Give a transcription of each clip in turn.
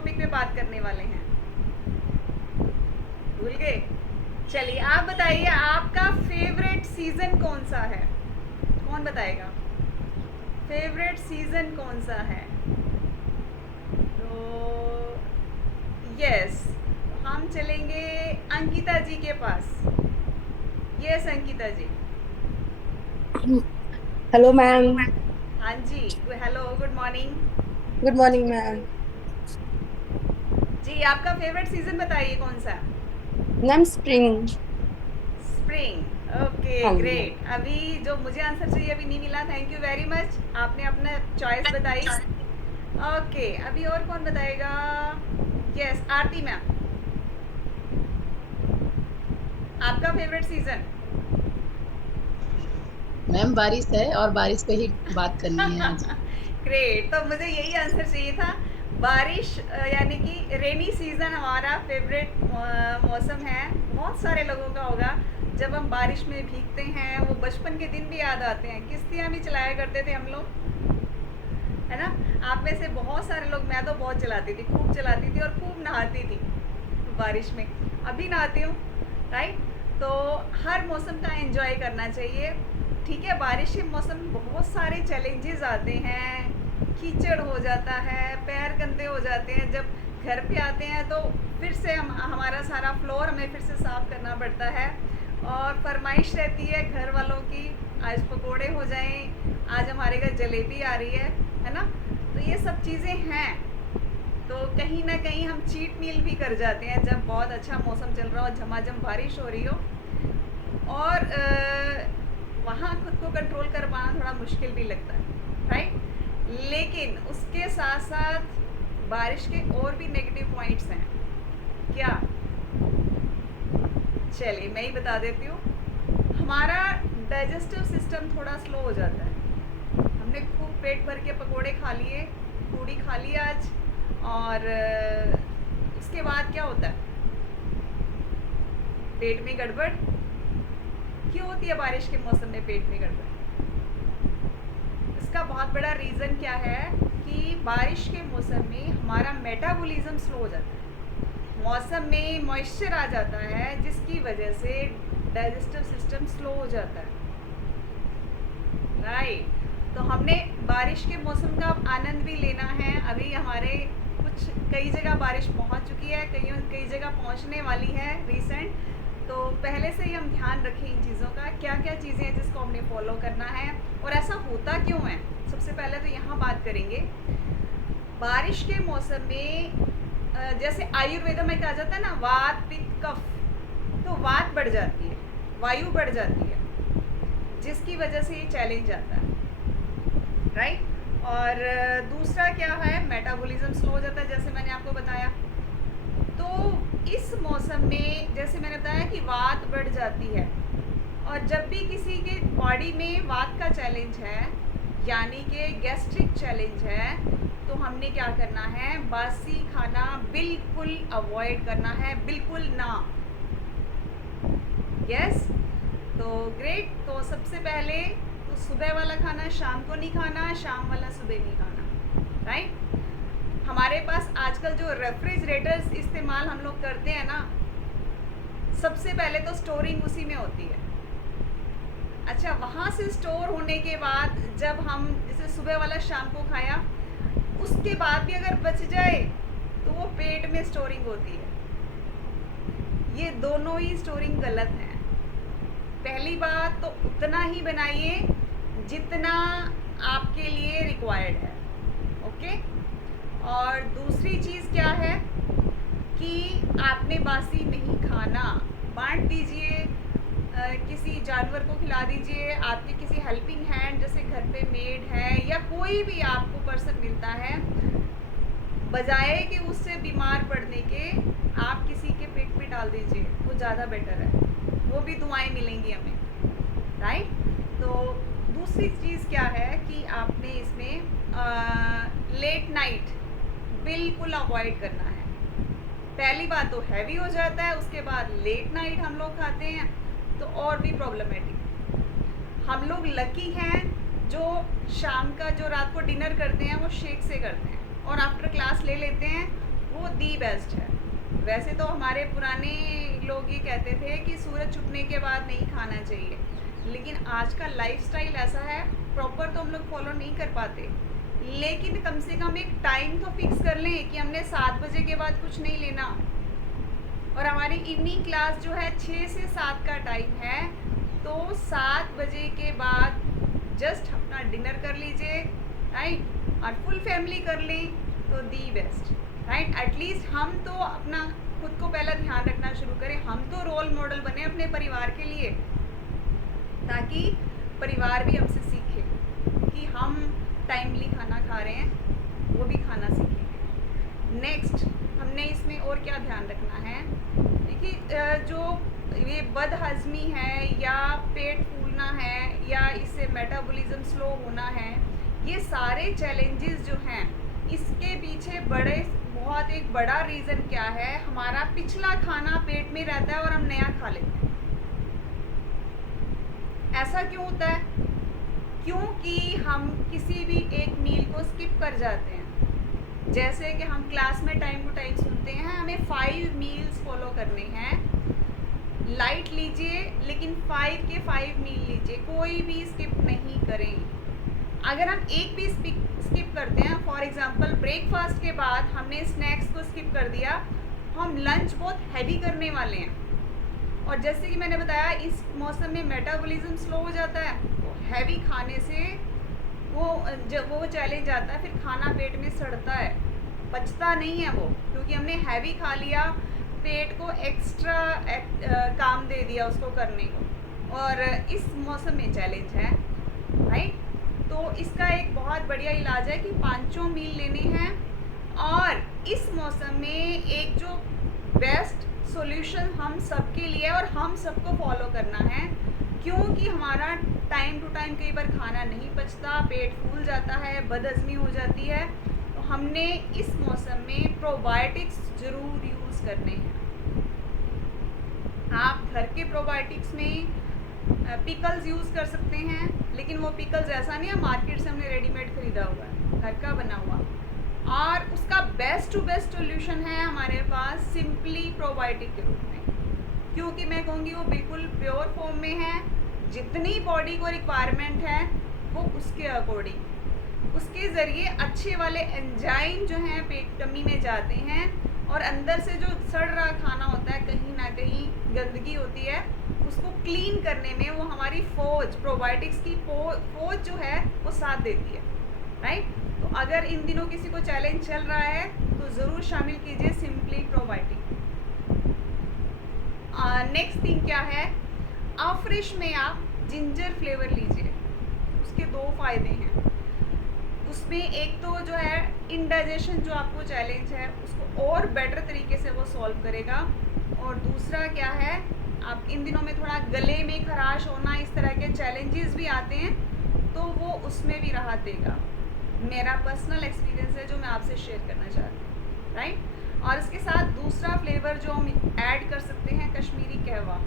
Topic पे बात करने वाले हैं? भूल गए? चलिए आप बताइए, आपका फेवरेट सीजन कौन सा है? कौन बताएगा फेवरेट सीजन कौन सा है? तो यस, हम चलेंगे अंकिता जी के पास। Yes Ankita ji. Hello ma'am. हाँ जी, hello, good morning. Good morning ma'am. जी, आपका फेवरेट सीजन बताइए कौन सा? Ma'am spring. स्प्रिंग। ओके हाँ जी मैम। ग्रेट। अभी जो मुझे आंसर चाहिए अभी नहीं मिला, थैंक यू वेरी मच, आपने अपना चॉइस बताई। ओके, अभी और कौन बताएगा? यस, आरती मैम, आपका फेवरेट सीजन? मैम बारिश है और बारिश पे ही बात करनी है आज। ग्रेट, तो मुझे यही आंसर चाहिए था। बारिश यानी कि रेनी सीजन हमारा फेवरेट मौसम है। बहुत सारे लोगों का होगा, जब हम बारिश में भीगते हैं वो बचपन के दिन भी याद आते हैं। किश्तियाँ भी चलाया करते थे हम लोग, है ना? आप में से बहुत सारे लोग, मैं तो बहुत चलाती थी, खूब चलाती थी और खूब नहाती थी बारिश में। अभी नहाती हूँ, राइट? तो हर मौसम का एंजॉय करना चाहिए। ठीक है, बारिश के मौसम में बहुत सारे चैलेंजेस आते हैं, कीचड़ हो जाता है, पैर गंदे हो जाते हैं। जब घर पे आते हैं तो फिर से हमारा सारा फ्लोर हमें फिर से साफ़ करना पड़ता है, और फरमाइश रहती है घर वालों की, आज पकोड़े हो जाएं, आज हमारे घर जलेबी आ रही है ना? तो ये सब चीज़ें हैं। तो कहीं ना कहीं हम चीट मील भी कर जाते हैं जब बहुत अच्छा मौसम चल रहा हो, झमाझम बारिश हो रही हो, और वहाँ खुद को कंट्रोल कर पाना थोड़ा मुश्किल भी लगता है, राइट? लेकिन उसके साथ साथ बारिश के और भी नेगेटिव पॉइंट्स हैं। क्या? चलिए मैं ही बता देती हूँ। हमारा डाइजेस्टिव सिस्टम थोड़ा स्लो हो जाता है। हमने खूब पेट भर के पकोड़े खा लिए, पूड़ी खा ली आज, और उसके बाद क्या होता है? पेट में गड़बड़। क्यों होती है बारिश के मौसम में पेट में गड़बड़? इसका बहुत बड़ा रीज़न क्या है कि बारिश के मौसम में हमारा मेटाबॉलिज्म स्लो हो जाता है। मौसम में मॉइस्चर आ जाता है, जिसकी वजह से डाइजेस्टिव सिस्टम स्लो हो जाता है, राइट? तो हमने बारिश के मौसम का आनंद भी लेना है। अभी हमारे कई जगह बारिश पहुंच चुकी है, कई जगह पहुंचने वाली है रिसेंट। तो पहले से ही हम ध्यान रखें इन चीज़ों का, क्या क्या चीज़ें हैं जिसको हमने फॉलो करना है और ऐसा होता क्यों है। सबसे पहले तो यहाँ बात करेंगे बारिश के मौसम में। जैसे आयुर्वेद में कहा जाता है ना, वात पित्त कफ, तो वात बढ़ जाती है, वायु बढ़ जाती है, जिसकी वजह से ये चैलेंज आता है, राइट? और दूसरा क्या है, मेटाबॉलिज्म स्लो हो जाता है, जैसे मैंने आपको बताया। तो इस मौसम में जैसे मैंने बताया कि वात बढ़ जाती है, और जब भी किसी के बॉडी में वात का चैलेंज है, यानी कि गैस्ट्रिक चैलेंज है, तो हमने क्या करना है, बासी खाना बिल्कुल अवॉइड करना है, बिल्कुल ना। यस, तो ग्रेट। तो सबसे पहले तो सुबह वाला खाना शाम को नहीं खाना, शाम वाला सुबह नहीं खाना, राइट? हमारे पास आजकल जो रेफ्रिजरेटर्स इस्तेमाल हम लोग करते हैं ना, सबसे पहले तो स्टोरिंग उसी में होती है। अच्छा, वहाँ से स्टोर होने के बाद जब हम जैसे सुबह वाला शाम को खाया, उसके बाद भी अगर बच जाए तो वो पेट में स्टोरिंग होती है। ये दोनों ही स्टोरिंग गलत है। पहली बात तो उतना ही बनाइए जितना आपके लिए रिक्वायर्ड है, ओके? और दूसरी चीज़ क्या है कि आपने बासी नहीं खाना, बांट दीजिए, किसी जानवर को खिला दीजिए, आपके किसी हेल्पिंग हैंड, जैसे घर पे मेड है या कोई भी आपको पर्सन मिलता है, बजाय कि उससे बीमार पड़ने के आप किसी के पेट में डाल दीजिए, वो ज़्यादा बेटर है, वो भी दुआएं मिलेंगी हमें, राइट? तो दूसरी चीज़ क्या है कि आपने इसमें लेट नाइट बिल्कुल अवॉइड करना है। पहली बात तो हैवी हो जाता है, उसके बाद लेट नाइट हम लोग खाते हैं तो और भी प्रॉब्लमेटिक। हम लोग लकी हैं जो शाम का जो रात को डिनर करते हैं वो शेक से करते हैं, और आफ्टर क्लास ले लेते हैं, वो वो दी बेस्ट है। वैसे तो हमारे पुराने लोग ये कहते थे कि सूरज छुपने के बाद नहीं खाना चाहिए, लेकिन आज का लाइफस्टाइल ऐसा है, प्रॉपर तो हम लोग फॉलो नहीं कर पाते, लेकिन कम से कम एक टाइम तो फिक्स कर लें कि हमने 7 बजे के बाद कुछ नहीं लेना। और हमारी इवनिंग क्लास जो है 6 से 7 का टाइम है, तो 7 बजे के बाद जस्ट अपना डिनर कर लीजिए, राइट, और फुल फैमिली कर लें तो दी बेस्ट, राइट। एटलीस्ट हम तो अपना खुद को पहला ध्यान रखना शुरू करें, हम तो रोल मॉडल बने अपने परिवार के लिए, ताकि परिवार भी हमसे सीखे कि हम टाइमली खाना खा रहे हैं, वो भी खाना सीखेंगे। नेक्स्ट हमने इसमें और क्या ध्यान रखना है, देखिए जो ये बदहजमी है या पेट फूलना है या इससे मेटाबॉलिज्म स्लो होना है, ये सारे चैलेंजेस जो हैं, इसके पीछे बहुत एक बड़ा रीज़न क्या है, हमारा पिछला खाना पेट में रहता है और हम नया खा लेते हैं। ऐसा क्यों होता है? क्योंकि हम किसी भी एक मील को स्किप कर जाते हैं। जैसे कि हम क्लास में टाइम टू टाइम सुनते हैं हमें 5 मील्स फॉलो करने हैं, लाइट लीजिए लेकिन 5 के 5 मील लीजिए, कोई भी स्किप नहीं करें। अगर हम एक भी स्किप करते हैं, फॉर एग्जांपल ब्रेकफास्ट के बाद हमने स्नैक्स को स्किप कर दिया, हम लंच बहुत हैवी करने वाले हैं। और जैसे कि मैंने बताया इस मौसम में मेटाबॉलिज्म स्लो हो जाता है, तो हैवी खाने से वो चैलेंज आता है, फिर खाना पेट में सड़ता है, पचता नहीं है वो, क्योंकि हमने हैवी खा लिया, पेट को एक्स्ट्रा काम दे दिया उसको करने को, और इस मौसम में चैलेंज है, राइट। तो इसका एक बहुत बढ़िया इलाज है कि 5 मील लेने हैं, और इस मौसम में एक जो बेस्ट सॉल्यूशन हम सबके लिए और हम सबको फॉलो करना है, क्योंकि हमारा टाइम टू टाइम कई बार खाना नहीं पचता, पेट फूल जाता है, बदहजमी हो जाती है, तो हमने इस मौसम में प्रोबायोटिक्स ज़रूर यूज़ करने हैं। आप घर के प्रोबायोटिक्स में पिकल्स यूज़ कर सकते हैं, लेकिन वो पिकल्स ऐसा नहीं है मार्केट से हमने रेडीमेड ख़रीदा हुआ है, घर का बना हुआ। और उसका बेस्ट टू बेस्ट सॉल्यूशन है हमारे पास सिंपली प्रोबायोटिक के रूप में, क्योंकि मैं कहूँगी वो बिल्कुल प्योर फॉर्म में है, जितनी बॉडी को रिक्वायरमेंट है वो उसके अकॉर्डिंग, उसके ज़रिए अच्छे वाले एंजाइम जो हैं पेट टमी में जाते हैं, और अंदर से जो सड़ रहा खाना होता है, कहीं ना कहीं गंदगी होती है, उसको क्लीन करने में वो हमारी फौज, प्रोबायोटिक्स की फौज जो है वो साथ देती है, राइट। तो अगर इन दिनों किसी को चैलेंज चल रहा है तो ज़रूर शामिल कीजिए सिंपली प्रोबायोटिक। नेक्स्ट थिंग क्या है, आफ्रेश में आप जिंजर फ्लेवर लीजिए, उसके 2 फ़ायदे हैं। उसमें एक तो जो है इंडाइजेशन जो आपको चैलेंज है उसको और बेटर तरीके से वो सॉल्व करेगा, और दूसरा क्या है, आप इन दिनों में थोड़ा गले में खराश होना, इस तरह के चैलेंजेस भी आते हैं, तो वो उसमें भी राहत देगा। मेरा पर्सनल एक्सपीरियंस है जो मैं आपसे शेयर करना चाहती हूँ, राइट। और इसके साथ दूसरा फ्लेवर जो हम ऐड कर सकते हैं, कश्मीरी कहवा।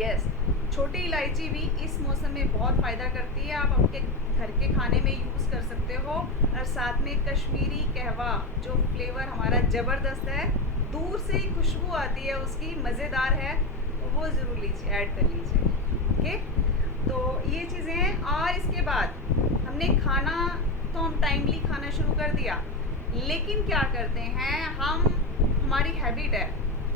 यस, छोटी इलायची भी इस मौसम में बहुत फ़ायदा करती है, आप आपके घर के खाने में यूज़ कर सकते हो। और साथ में कश्मीरी कहवा जो फ्लेवर हमारा ज़बरदस्त है, दूर से ही खुशबू आती है उसकी, मज़ेदार है, तो वो ज़रूर लीजिए, ऐड कर लीजिए, ओके। तो ये चीज़ें हैं। और इसके बाद हमने खाना तो हम टाइमली खाना शुरू कर दिया, लेकिन क्या करते हैं हमारी हैबिट है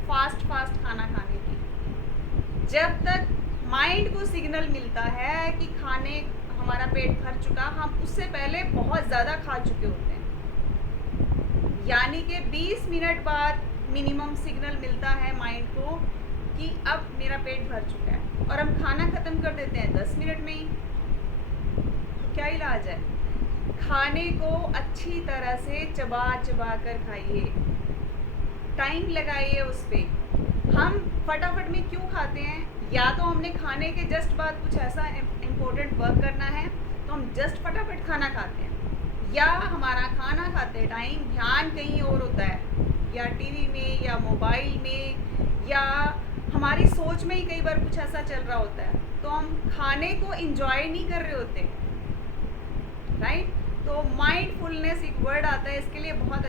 फास्ट खाना खाने की। जब तक माइंड को सिग्नल मिलता है कि खाने हमारा पेट भर चुका, हम उससे पहले बहुत ज़्यादा खा चुके होते हैं, यानी कि 20 मिनट बाद मिनिमम सिग्नल मिलता है माइंड को कि अब मेरा पेट भर चुका है, और हम खाना ख़त्म कर देते हैं 10 मिनट में ही। तो क्या इलाज है, खाने को अच्छी तरह से चबा कर खाइए, टाइम लगाइए उस पर। हम फटाफट में क्यों खाते हैं, या तो हमने खाने के जस्ट बाद कुछ ऐसा इम्पोर्टेंट वर्क करना है तो हम जस्ट फटाफट खाना खाते हैं, या हमारा खाना खाते टाइम ध्यान कहीं और होता है, या टीवी में या मोबाइल में, या हमारी सोच में ही कई बार कुछ ऐसा चल रहा होता है, तो हम खाने को एंजॉय नहीं कर रहे होते, राइट। तो माइंडफुलनेस एक वर्ड आता है, इसके लिए बहुत